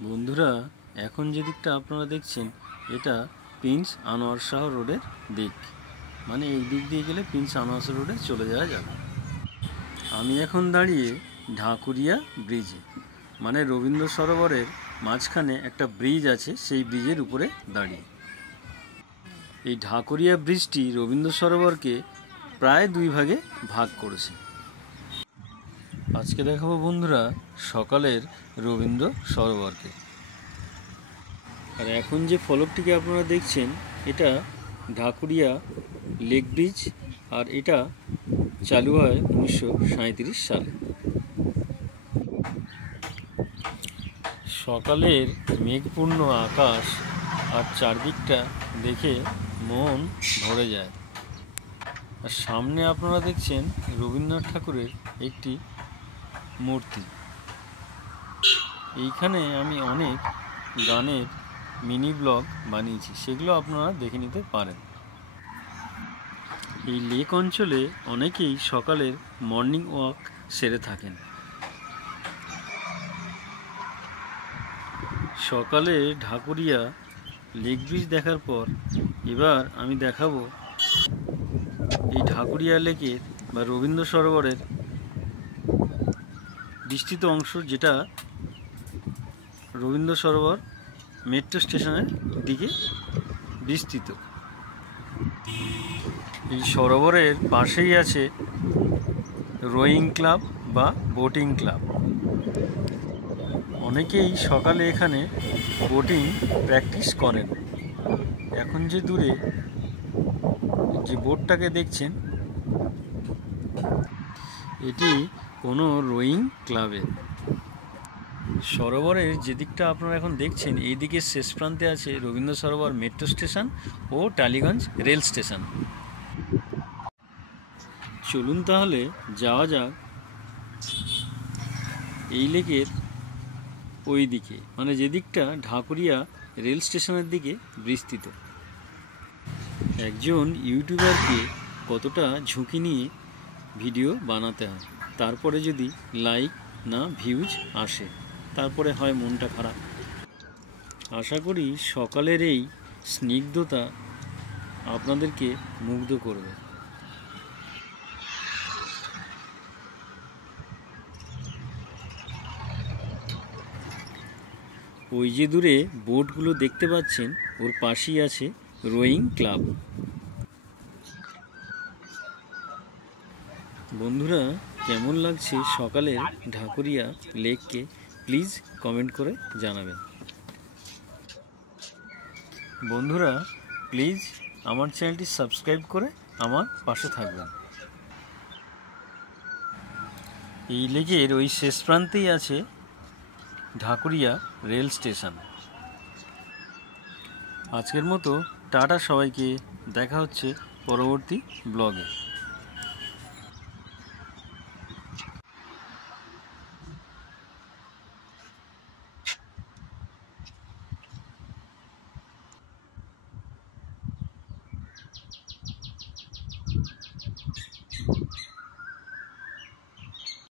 বন্ধুরা, এখন যে দিকটা আপনারা দেখছেন এটা প্রিন্স আনোয়ার শাহ রোডের দিক, মানে এই দিক দিয়ে গেলে প্রিন্স আনোয়ার শাহ রোডে চলে যাওয়া যাবে। আমি এখন দাঁড়িয়ে ঢাকুরিয়া ব্রিজে, মানে রবীন্দ্র সরোবরের মাঝখানে একটা ব্রিজ আছে, সেই ব্রিজের উপরে দাঁড়িয়ে। এই ঢাকুরিয়া ব্রিজটি রবীন্দ্র সরোবরকে প্রায় দুই ভাগে ভাগ করেছে। আজকে দেখাবো বন্ধুরা সকালের রবীন্দ্র সরোবরকে। আর এখন যে ফলকটিকে আপনারা দেখছেন এটা ঢাকুরিয়া লেক ব্রিজ, আর এটা চালু হয় 1937 সালে। সকালের মেঘপূর্ণ আকাশ আর চারদিকটা দেখে মন ভরে যায়। আর সামনে আপনারা দেখছেন রবীন্দ্রনাথ ঠাকুরের একটি মূর্তি। এইখানে আমি অনেক গানের মিনি ব্লগ বানিয়েছি, সেগুলো আপনারা দেখে নিতে পারেন। এই লেক অঞ্চলে অনেকেই সকালের মর্নিং ওয়াক সেরে থাকেন। সকালে ঢাকুরিয়া লেক ব্রিজ দেখার পর এবার আমি দেখাবো এই ঢাকুরিয়া লেকের বা রবীন্দ্র সরোবরের বিস্তৃত অংশ, যেটা রবীন্দ্র সরোবর মেট্রো স্টেশনের দিকে বিস্তৃত। এই সরোবরের পাশেই আছে রোয়িং ক্লাব বা বোটিং ক্লাব। অনেকেই সকালে এখানে বোটিং প্র্যাকটিস করেন। এখন যে দূরে যে বোটটাকে দেখছেন এটি কোনো রোয়িং ক্লাবের। সরোবরের যে দিকটা আপনারা এখন দেখছেন এই দিকের শেষ প্রান্তে আছে রবীন্দ্র সরোবর মেট্রো স্টেশন ও টালিগঞ্জ রেল স্টেশন। চলুন তাহলে যাওয়া যাক এই লেকের ওই দিকে, মানে যে দিকটা ঢাকুরিয়া রেল স্টেশনের দিকে বিস্তৃত। একজন ইউটিউবারকে কতটা ঝুঁকি নিয়ে ভিডিও বানাতে হয়, তারপরে যদি লাইক না ভিউজ আসে তারপরে হয় মনটা খারাপ। আশা করি সকালের এই স্নিগ্ধতা আপনাদেরকে মুগ্ধ করবে। ওই যে দূরে বোটগুলো দেখতে পাচ্ছেন ওর পাশেই আছে রোয়িং ক্লাব। বন্ধুরা, কেমন লাগছে সকালের ঢাকুরিয়া লেককে প্লিজ কমেন্ট করে জানাবেন। বন্ধুরা, প্লিজ আমার চ্যানেলটি সাবস্ক্রাইব করে আমার পাশে থাকবেন। এই লেকের ওই শেষ প্রান্তেই আছে ঢাকুরিয়া রেল স্টেশন। আজকের মতো টাটা সবাইকে, দেখা হচ্ছে পরবর্তী ব্লগে।